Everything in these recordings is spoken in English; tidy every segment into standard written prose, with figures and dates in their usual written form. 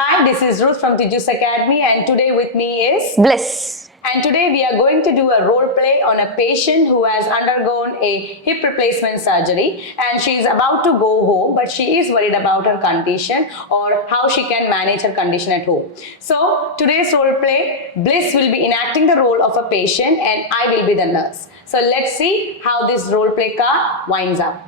Hi, this is Ruth from Tiju's Academy, and today with me is Bliss. And today we are going to do a role play on a patient who has undergone a hip replacement surgery, and she is about to go home, but she is worried about her condition or how she can manage her condition at home. So today's role play, Bliss will be enacting the role of a patient and I will be the nurse. So let's see how this role play card winds up.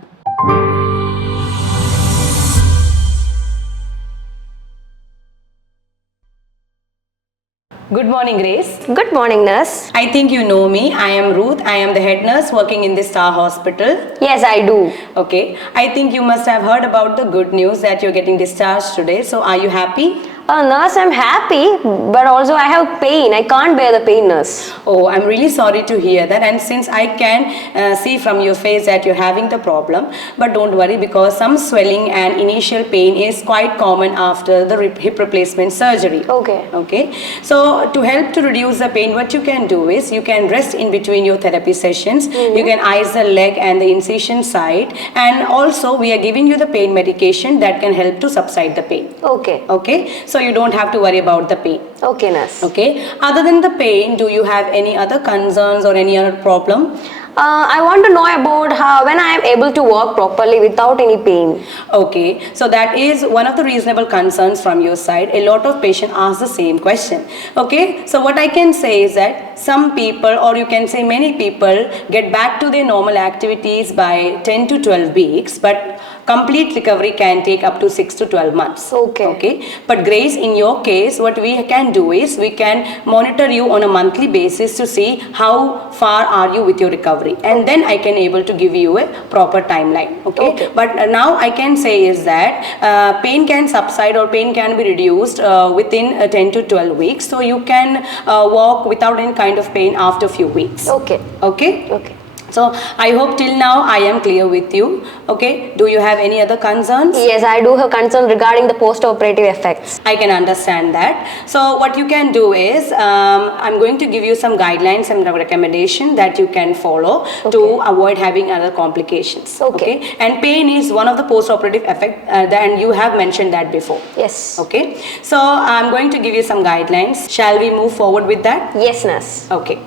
Good morning, Grace. Good morning, nurse. I think you know me. I am Ruth. I am the head nurse working in the Star Hospital. Yes, I do. Okay. I think you must have heard about the good news that you're getting discharged today. So are you happy? Nurse, I'm happy, but also I have pain. I can't bear the pain, nurse. Oh, I'm really sorry to hear that. And since I can see from your face that you're having the problem, but don't worry because some swelling and initial pain is quite common after the hip replacement surgery. Okay. Okay. So to help to reduce the pain, what you can do is you can rest in between your therapy sessions. You can ice the leg and the incision side, and also we are giving you the pain medication that can help to subside the pain. Okay. Okay. So you don't have to worry about the pain. Okay, nurse. Okay. Other than the pain, do you have any other concerns or any other problem? I want to know about how when I am able to walk properly without any pain. Okay, so that is one of the reasonable concerns from your side. A lot of patients ask the same question. Okay, so what I can say is that some people, or you can say many people, get back to their normal activities by 10 to 12 weeks, but complete recovery can take up to 6 to 12 months. Okay. Okay, but Grace, in your case, what we can do is we can monitor you on a monthly basis to see how far are you with your recovery, and then I can able to give you a proper timeline. Okay. But now I can say is that pain can subside or pain can be reduced within 10 to 12 weeks, so you can walk without any kind of pain after few weeks. Okay. Okay. Okay. So I hope till now I am clear with you. Okay. Do you have any other concerns? Yes, I do have concern regarding the post-operative effects. I can understand that. So what you can do is I'm going to give you some guidelines and recommendation that you can follow to avoid having other complications. Okay. And pain is one of the post-operative effect and you have mentioned that before. Yes. Okay. So I'm going to give you some guidelines. Shall we move forward with that? Yes, nurse. Okay.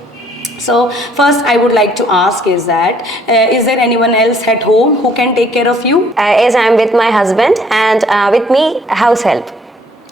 So first I would like to ask is that is there anyone else at home who can take care of you? Yes, I am with my husband and with me house help.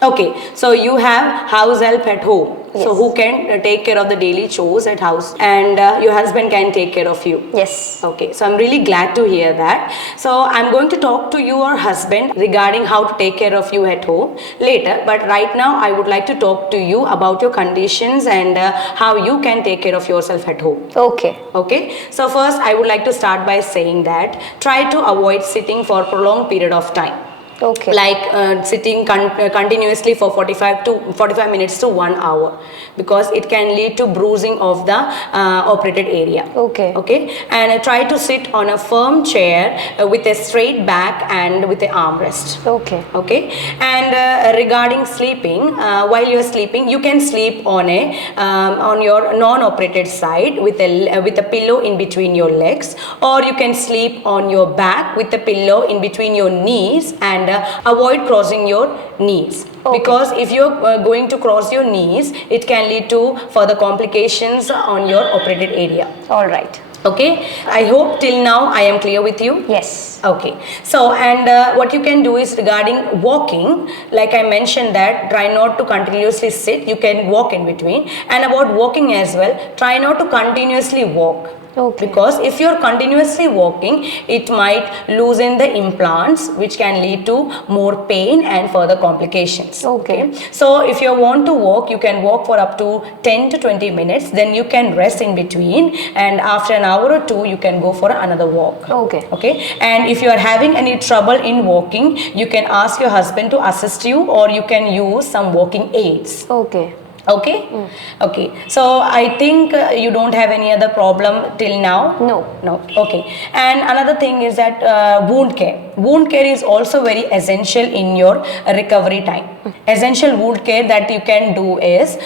Okay, so you have house help at home. Yes. So who can take care of the daily chores at house, and your husband can take care of you. Yes. Okay, so I'm really glad to hear that. So I'm going to talk to your husband regarding how to take care of you at home later, but right now I would like to talk to you about your conditions and how you can take care of yourself at home. Okay. Okay, so first I would like to start by saying that try to avoid sitting for a prolonged period of time. Okay. Like sitting continuously for 45 minutes to 1 hour, because it can lead to bruising of the operated area. Okay. Okay, and try to sit on a firm chair with a straight back and with an armrest. Okay. Okay, and regarding sleeping, while you're sleeping, you can sleep on a on your non-operated side with a pillow in between your legs, or you can sleep on your back with a pillow in between your knees, and avoid crossing your knees. Okay. Because if you're going to cross your knees, it can lead to further complications on your operated area. All right. Okay, I hope till now I am clear with you. Yes. Okay, so and what you can do is regarding walking, like I mentioned that try not to continuously sit, you can walk in between, and about walking as well, try not to continuously walk. Okay. Because if you're continuously walking, it might loosen the implants, which can lead to more pain and further complications. Okay. So if you want to walk, you can walk for up to 10 to 20 minutes, then you can rest in between, and after an hour or two you can go for another walk. Okay. Okay, and if you are having any trouble in walking, you can ask your husband to assist you, or you can use some walking aids. Okay. Okay. Okay, so I think you don't have any other problem till now. No. Okay, and another thing is that wound care is also very essential in your recovery time. Essential wound care that you can do is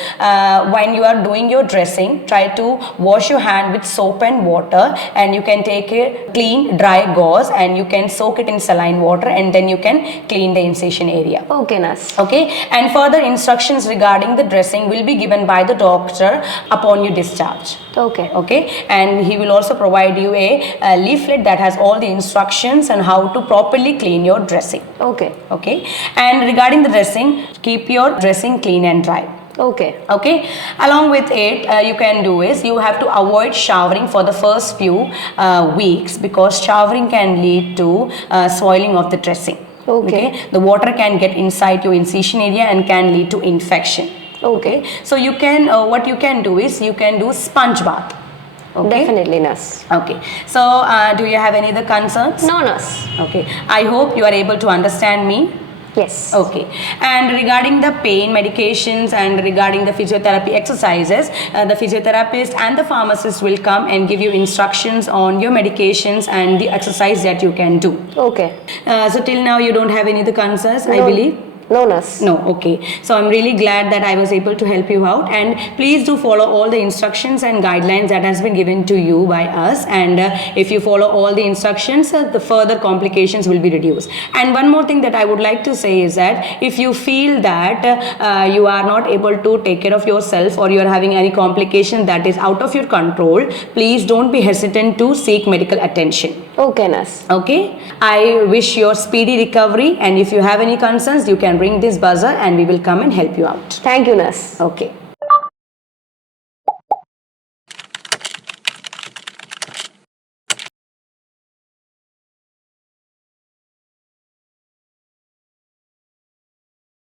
when you are doing your dressing, try to wash your hand with soap and water, and you can take a clean dry gauze and you can soak it in saline water, and then you can clean the incision area. Okay, nurse. Okay, and further instructions regarding the dressing will be given by the doctor upon your discharge. Okay. Okay, and he will also provide you a leaflet that has all the instructions on how to properly clean your dressing. Okay. Okay, and regarding the dressing, keep your dressing clean and dry. Okay. Okay, along with it, you can do is you have to avoid showering for the first few weeks, because showering can lead to spoiling of the dressing. Okay. The water can get inside your incision area and can lead to infection. Okay. So you can what you can do is you can do sponge bath. Okay. Definitely, nurse. Okay. So do you have any other concerns? No, nurse. Okay. I hope you are able to understand me. Yes. Okay. And regarding the pain medications and regarding the physiotherapy exercises, the physiotherapist and the pharmacist will come and give you instructions on your medications and the exercise that you can do. Okay. So till now you don't have any other concerns, I No. believe? No, nurse. No, okay. So I'm really glad that I was able to help you out, and please do follow all the instructions and guidelines that has been given to you by us, and if you follow all the instructions, the further complications will be reduced. And one more thing that I would like to say is that if you feel that you are not able to take care of yourself, or you are having any complication that is out of your control, please don't be hesitant to seek medical attention. Okay, nurse. Okay, I wish your speedy recovery, and if you have any concerns, you can ring this buzzer and we will come and help you out. Thank you, nurse. Okay.